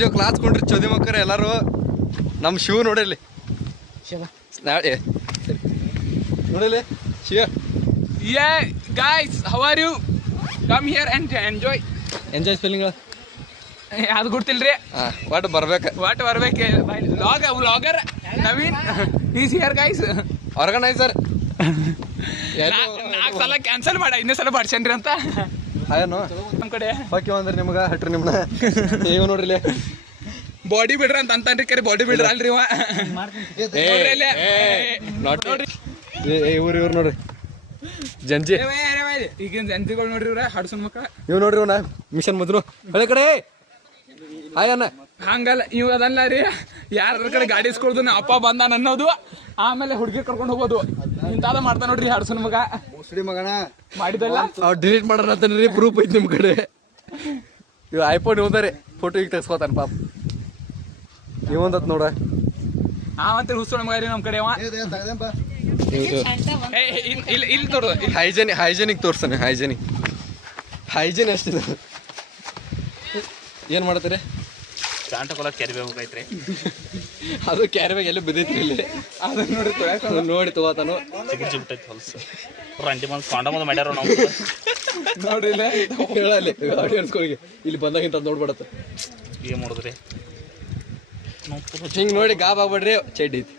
ಜೋ class ಕೊಂಡ್ರಿ ಚೋದಿ ಮಕ್ಕರ ಎಲ್ಲಾರು ನಮ್ಮ ಶಿವ ನೋಡಿರ್ಲಿ ನೋಡಿಲಿ Shiva guys how are you come here and enjoy feeling ಅದು ಗೊತ್ತಿಲ್ರಿ ಒಟ್ಟು ಬರ್ಬೇಕು vlogger Naveen is here guys organiser 4 ಸಲ ಕ್ಯಾನ್ಸಲ್ ಮಾಡ ಇನ್ನೇ ಸಲ ಬಡ್ಸೇನ್ರಿ ಅಂತ ಅಯ್ಯೋ ನಮ್ಮ ಕಡೆ ಓಕೆ ಅಂದ್ರೆ ನಿಮ್ಗೆ ಹಟ್ರಿ ನಿಮ್ಮನ್ನ ನೀವು ನೋಡ್ರಿ ಬಾಡಿ ಬಿಲ್ಡರ್ ಅಂತ ಅಂತನ್ರಿ ಕರೆ ಬಾಡಿ ಬಿಲ್ಡರ್ ಅಲ್ರಿ ಇವ ನೋಡ್ರಿ ಇವ್ರು ನೋಡ್ರಿ ಜಂಜಿ ಈಗಿನ ಜಂಜಿಗಳು ನೋಡ್ರಿ ಇವ್ರ ಹಡ್ಸನ್ ಮಕ್ಕ ಇವ್ ನೋಡ್ರಿ ಇವ್ನ ಮಿಷನ್ ಮುದ್ರು ಹಳೆ ಕಡೆ ಅಯ್ಯಣ್ಣ ಹಂಗಲ್ಲ ಇವ್ ಅದಲ್ಲ ರೀ ಯಾರ ಕಡೆ ಗಾಡಿ ಇಸ್ಕೊಳ್ದು ನಾ ಅಪ್ಪ ಬಂದಾನ ಅನ್ನೋದು ಆಮೇಲೆ ಹುಡುಗಿ ಕರ್ಕೊಂಡು ಹೋಗೋದು ಇಂತಾದ ಮಾಡ್ತಾ ನೋಡ್ರಿ ಹಡ್ಸನ್ ಮಗ ಮಗನ ಮಾಡಿದಲ್ಲ ಅವ್ರು ಡಿಲೀಟ್ ಮಾಡೋಣ ಅಂತನ್ರಿ ಪ್ರೂಫ್ ಐತಿ ನಿಮ್ ಕಡೆ ಇವ್ ಐಫೋನ್ ಹೋದಾರೆ ಫೋಟೋ ಈಗ ತೆಗ್ಸ್ಕೊತಾನ ಪಾಪ ನೀವೊಂದತ್ ನೋಡ ಅಂತ ಹುಸ್ಸೋಣ ಮಗ ರೀ ನಮ್ ಕಡೆ ಅವ ಇಲ್ಲಿ ತೋರು ಹೈಜೆನಿಕ್ ತೋರ್ಸಾನೆ ಹೈಜೆನ್ ಅಷ್ಟಿದೆ ಏನ್ ಮಾಡ್ತಾರೆ ಕಾಂಟಕೊಲ ಕೆರಿಬೇಕೈತ್ರಿ ಅದು ಕ್ಯಾರಿಬ್ಯಾಗ್ ಎಲ್ಲ ಬಿದ್ದೈತ್ರಿ ಇಲ್ಲಿ ಅದನ್ನ ನೋಡಿ ತಗೋತಾನು ಚಿಬಿಟ್ಟೈತಿ ಹೊಲ್ಸು ರಂಟಿ ಬಂದು ಕಾಂಡ ಮುಂದೆ ಮಾಡ್ಯಾರ ನಾವು ನೋಡ್ರಿ ಇಲ್ಲ ಹೇಳಲ್ಲಿ ಆಡಿಯನ್ಸ್ಗಳಿಗೆ ಇಲ್ಲಿ ಬಂದಾಗ ಇಂತ ನೋಡ್ಬಿಡತ್ತೆ ಏನ್ ಮಾಡಿದ್ರಿ ಹಿಂಗ್ ನೋಡಿ ಗಾಬ್ ಆಗ್ಬೇಡ್ರಿ ಚಡ್ಡಿ ಐತಿ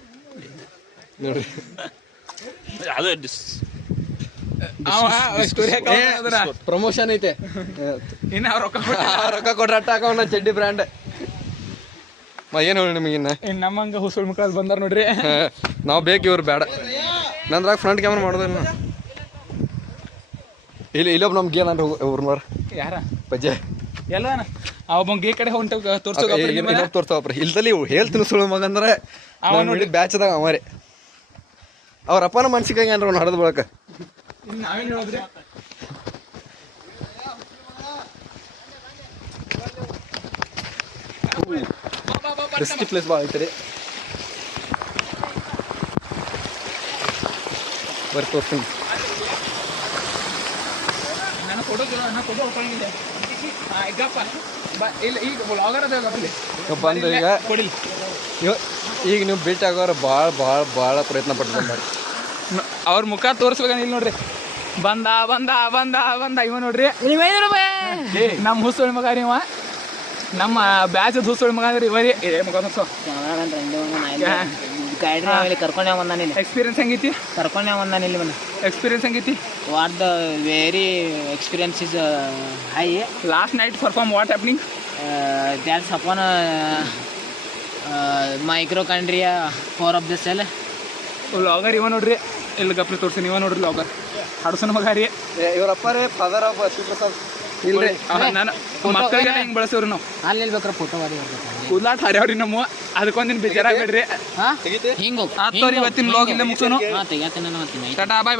ನೋಡ್ರಿ ಅದು ಪ್ರಮೋಷನ್ ಐತೆ ಇನ್ನ ರೊಕ್ಕ ಕೊಟ್ರ ಅಟ್ಟ ಹಾಕೋಣ ಚಡ್ಡಿ ಬ್ರ್ಯಾಂಡ್ ಏನು ಹೇಳಿ ನಿಮಗಿನ್ನ ನಮ್ಮಂಗ ಹುಸುಳ್ ಮುಖ ಬಂದಾರ ನೋಡ್ರಿ ನಾವು ಬೇಕು ಇವ್ರು ಬೇಡ ನಂದ್ರಾಗ ಫ್ರಂಟ್ ಕ್ಯಾಮ್ರಾ ಮಾಡೋದಿಲ್ಲ ಇಲ್ಲೊಬ್ಬ ನಮ್ಗೆ ಏನಾರ ಇವ್ರು ನೋಡ್ರ ಯಾರ ಪಜ್ಜೆ ಎಲ್ಲ ಅವ ಗೇ ಕಡೆ ಹೊಂಟ ತೋರ್ತಾವ್ರಿ ಇಲ್ದಲ್ಲಿ ಹೇಳ್ತೀನಿ ಸುಳ್ಳು ಮಗ ಅಂದ್ರೆ ನೋಡಿ ಬ್ಯಾಚ್ದಾಗ ಅವರೇ ಅವ್ರ ಅಪ್ಪನ ಮನ್ಸಿಗೆ ಏನ್ರ ಅವ್ನು ಹಡದ್ ಬಳಕ ನಾವೇನ್ ಹೇಳಿದ್ರಿ ರಿಸ್ಕಿ ಪ್ಲೇಸ್ ಭಾಳ ಐತ್ರಿ ಬರ್ರಿ ತೋರ್ತೀನಿ ನಾನು ಫೋಟೋ ಹಾಕೊಂಡಿದ್ದೆ ಈಗ ಬ್ಲಾಗರ್ ಬಂದು ಈಗ ಕೊಡಿಲ್ಲ ಈಗ ನೀವು ಭೇಟಿ ಆಗೋರು ಭಾಳ ಪ್ರಯತ್ನ ಪಟ್ಟು ಬಂದಾರ ಅವ್ರ ಮುಖ ತೋರಿಸ್ಬೇಕಂತ ಇಲ್ಲಿ ನೋಡ್ರಿ ಬಂದ ಇವ ನೋಡ್ರಿ ನಮ್ಮ ಹುಸುಳಿ ಮಗ ರೀ ಇವ ನಮ್ಮ ಬ್ಯಾಚ್ ಹುಸುಳಿ ಮಗ ಅಂದ್ರೆ ಇವರಿ ಮಗ ಕರ್ಕೊಂಡೆ ಬಂದಾನೆ ಎಕ್ಸ್ಪೀರಿಯನ್ಸ್ ಹೆಂಗೈತಿ ಕರ್ಕೊಂಡೆ ಬಂದಾನೆ ಇಲ್ಲಿ ಬಂದ ಎಕ್ಸ್ಪೀರಿಯನ್ಸ್ ಹೆಂಗೈತಿ what the very experience is high last night perform what happening that's upon mitochondria 4 of the cell vlogger ಇವ ನೋಡ್ರಿ ಇಲ್ಲಿ ಗಪ್ರಿ ತೋರ್ಸಿನಿ ಇವ ನೋಡ್ರಿ ವ್ಲಾಗರ್ ಹಡ್ಸನ್ ಮಗ ರೀ ಇವರಪ್ಪ ರೀ ಫಾದರ್ ಆಫ್ ಶಿವಪ್ರಸಾದ್ ಇಲ್ರಿ ನಾನು ಮಕ್ಕಳಿಗೆ ಹೆಂಗ್ ಬಳಸೋರಿ ನಾವು ಅಲ್ಲಿ ಹೇಳ್ಬೇಕ್ರ ಫೋಟೋ ಮಾಡಿ ಕೂದ್ಲಾಟ್ ಹರ್ಯಾವ್ರಿ ನಮ್ಮ ಅದಕ್ಕೊಂದಿನ ಬೇಜಾರಾಗ್ಬೇಡ್ರಿ ಹಿಂಗ ಇವತ್ತಿನ ವ್ಲಾಗ್ ಇಲ್ಲೇ ಮುಗಿಸೋನು ತೆಗಿತೀನಿ ಟಾಟಾ ಬಾಯ್